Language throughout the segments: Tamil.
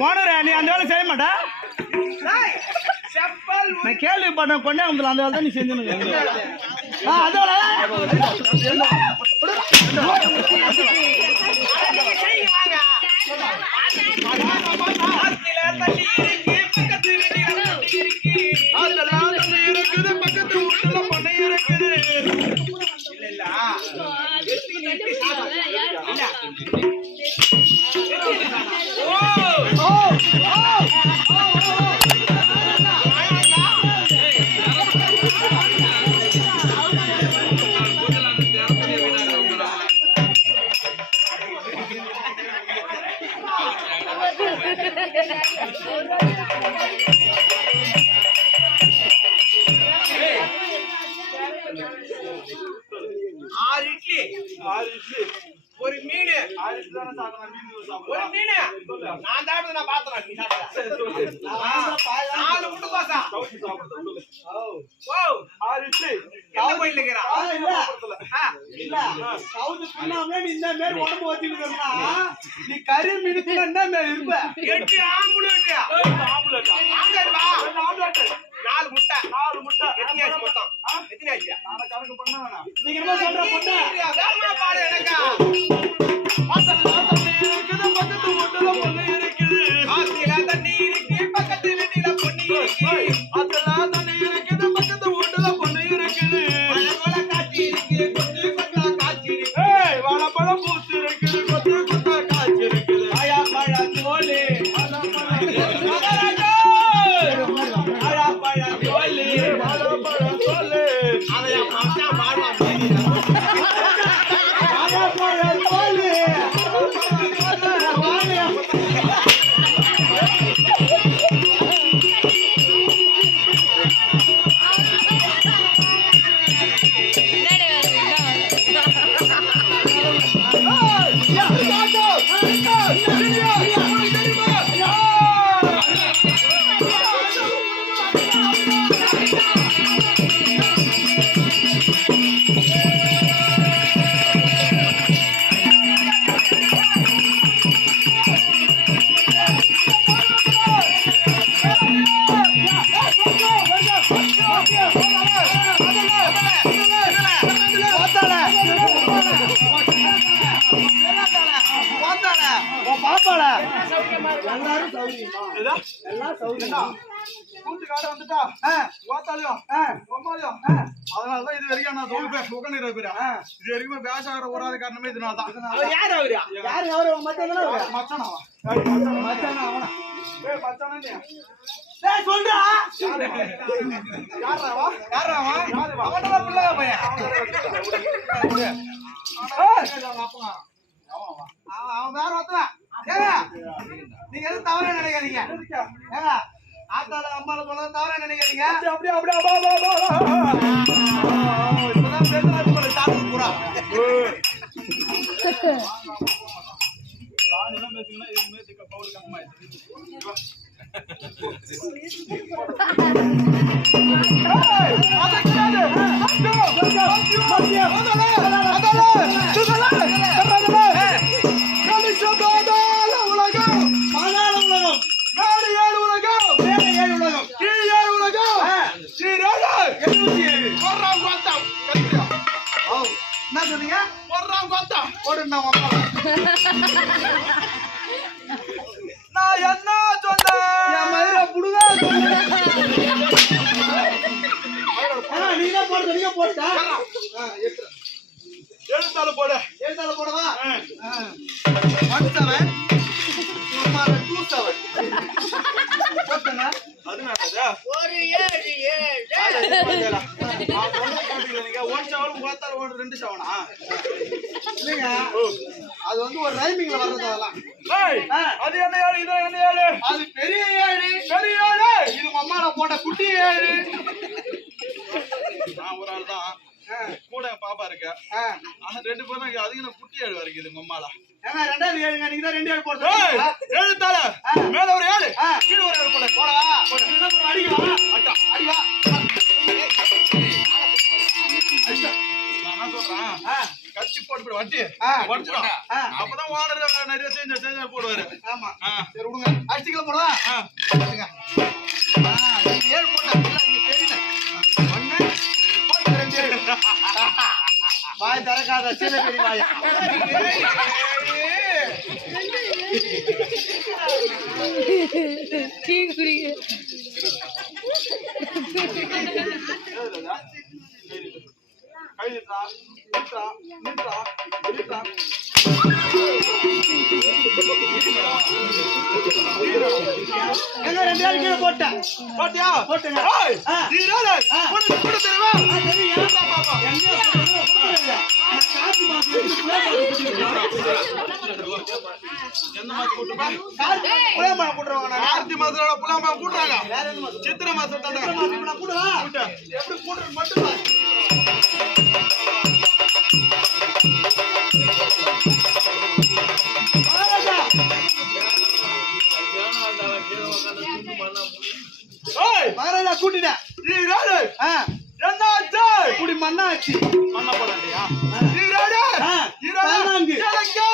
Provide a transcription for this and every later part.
போனரா நீ அந்த வேலை செய்ய மாட்டா நான் கேள்விப்பட்டேன் கொண்டாந்து அந்த வேலை தான் நீ செஞ்சு அதோட பக்கத்து வீட்டுல பண்ணை இருக்குது ஒரு மீன் ஒரு மீன் நான் சாப்பிட்டு நான் பாத்துறேன் நீ சாப்பிட 4 முட்டைக்கோசா நீ கறி மீன் என்ன இருப்ப 8 ஆம்புலட் 4 முட்டை 4 முட்டை எத்தனை மொத்தம் எத்தனை ஆச்சு நான் கணக்கு பண்ண வேணாம் நீங்க என்ன சொல்ற பொண்ணு வேறமா பாரு எனக்கு பக்கத்து வீட்டுல பொண்ணு இருக்குது ஆத்தில தண்ணி இருக்கு பக்கத்து வீட்டுல பொண்ணு இருக்கு ஆத்தில தண்ணி இருக்குது பக்கத்து வீட்டுல பொண்ணு இருக்குது வாழைப்பழ காட்சி இருக்கு கொத்து கொத்தா காட்சி இருக்கு ஏய் வாழைப்பழ பூத்து இருக்குது கொத்து கொத்தா காட்சி இருக்குது ஆயா பழ தோலே அதனாலதான் இது வரைக்கும் நான் தோல் பேச உட்காந்து இது வரைக்கும் பேசாகிற ஒரு காரணமே இதனாலதான் யாரு அவரு யாரு அவரு மச்சானா மச்சானா அவனா சொல்றா யாராவா யாராவா அவனோட பிள்ளை பையன் அவன் வேற ஒருத்தன் நீங்க எதுவும் தவறா நினைக்காதீங்க ஆத்தால அம்மால சொல்ல தவறா நினைக்காதீங்க அப்படி இப்பதான் பேசுறாரு போல சாப்பிட்டு பூரா காணெல்லாம் பேசுங்கன்னா எதுவுமே பவுல் கம்மாயிடுச்சு என்ன சொன்னீங்க நான் என்ன சொன்னேன் புடுதா நீங்க போடு நீங்க போட்டா எழுத்தால போடு எழுத்தால போடவா 17 27 போட்டனா அது என்னடா ஒரு 7 நீங்க 1 7 போட்டால 2 7ஆ இல்லங்க அது வந்து ஒரு ரைமிங்ல வர்றது அதெல்லாம் ஏய் அது என்ன 7 இது என்ன 7 அது பெரிய 7 இது அம்மால போட்ட குட்டி 7 நான் ஒரு ஆள் தான் கூட பாப்பா இருக்கு ரெண்டு பேரும் அதுக்கு குட்டி 7 வரைக்குது உங்க அம்மால ஏங்க ரெண்டாவது 7ங்க நீங்க தான் 2 7 போடுறீங்க எழுத்தால மேல ஒரு 7 கீழ ஒரு 7 போடு போடா போடு அடிவா அட்டா அடிவா நான் என்ன சொல்றேன் கட்சி போட்டு வட்டி உடச்சிடும். அப்பதான் ஓனர் நிறைய சேஞ்ச் போடுவாரு. ஆமா சரி விடுங்க. அடிச்சுக்கலாம் போடுவா. அடிச்சுங்க. 7 போட்டா தெரியல. 1 2 வாய் திறக்காத சில பெரிய வாயா. டீ குடிங்க. கைதிட்டா நின்றா நின்றா நின்றா எங்க 2 நாள் கீழே போட்டேன். போட்டியா? போட்டுங்க. ஏய் நீ ராலே போடு போடு தெரியுமா? தெரியும். ஏன்டா பாப்பா எங்க போடுறீங்க? நான் காப்பி மாத்தி எந்த மாத்தி போட்டுப்பா? காப்பி புலமா போடுறவங்க. கார்த்தி மாசத்துல புலமா போடுறாங்க. வேற எந்த மாசம்? சித்திரை மாசம் தான். சித்திரை மாசம் நான் போடுவா. எப்படி போடுறது மட்டும் பாரு. மகாராஜா கூட்டிட்ட நீ ராடு என்னாச்சு குடி மண்ணாச்சு மண்ண போடாண்டியா நீ ராடு நீ ராடு ஜலக்கா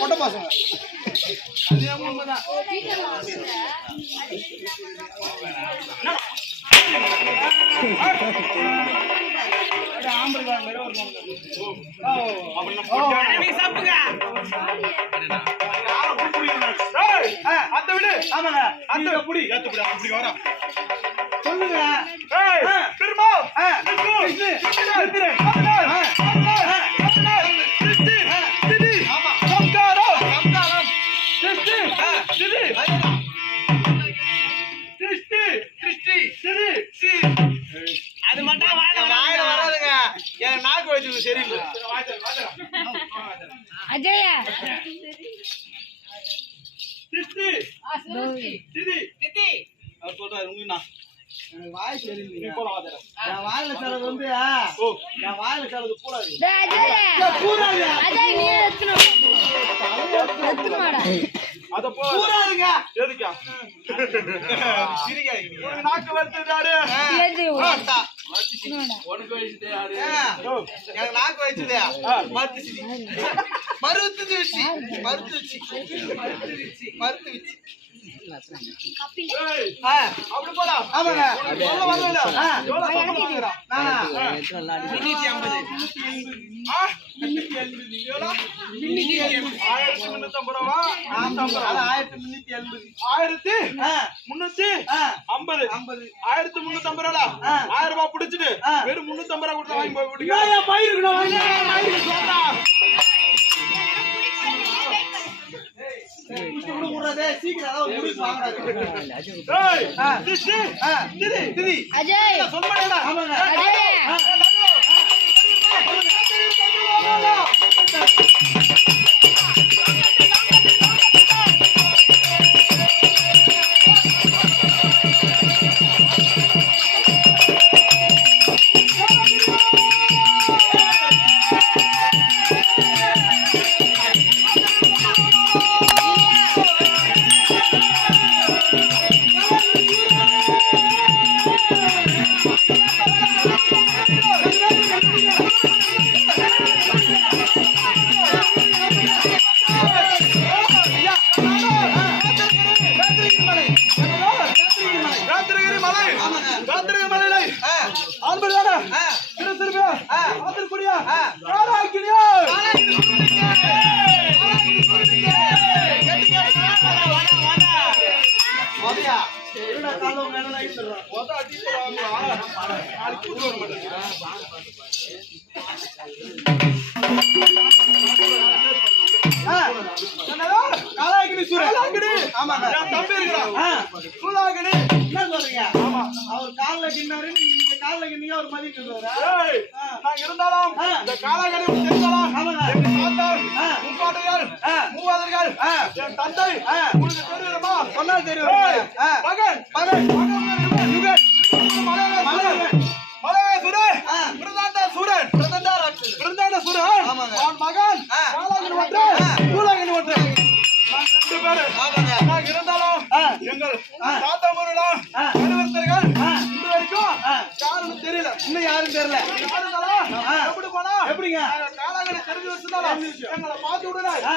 பொட்ட பசங்க அந்த விடு ஆமாங்க அந்த புடி அப்படி வர சொல்லுங்க திரும்ப அது மட்டும் வாயில வராதுங்க. என் நாக்கு வச்சது சரியில்லை. அஜயா அவர் சொல்றாரு உங்கண்ணா எனக்கு வாய் சரியில்லை. என் வாயில செலவு வந்து என் வாயில செலவு கூடாது. நாக்கு வச்சுட்டாரு எனக்கு நாக்கு வச்சுதே மருத்து வச்சு மருத்து வச்சு மருத்து வச்சு அப்படி போலாம். ஆமாங்க சொல்ல வரல. எவ்வளவு சொல்ல ரூபாய் பிடிச்சிட்டு வெறும் 350 ரூபாய் கொடுத்து வாங்கி போய் காலாக்கினியோ அவர் கால கிண்ணாரு நீங்க கால கிண்ணீங்க அவர் மதிக்கு நான் இருந்தாலும் இந்த காலாகனி தெரிந்தாலும் முப்பாட்டையார் மூவாதர்கள் என் தந்தை உங்களுக்கு தெரியுமா சொன்னா தெரியும் மகன் மகன் மலைய சூரன் பிரதாண்ட சூரன் பிரதாண்ட சூரன் அவன் மகன் காலாகனி ஒன்று கூலாகனி ஒன்று ரெண்டு பேரு நான் இருந்தாலும் எங்கள் தாத்தா முருகன் பரிவர்த்தர்கள் இது வரைக்கும் யாரும் தெரியல இன்னும் யாரும் தெரியல எப்படி போனா எப்படிங்க காலாகனி தெரிஞ்சு வச்சிருந்தாலும் எங்களை பார்த்து விடுறாங்க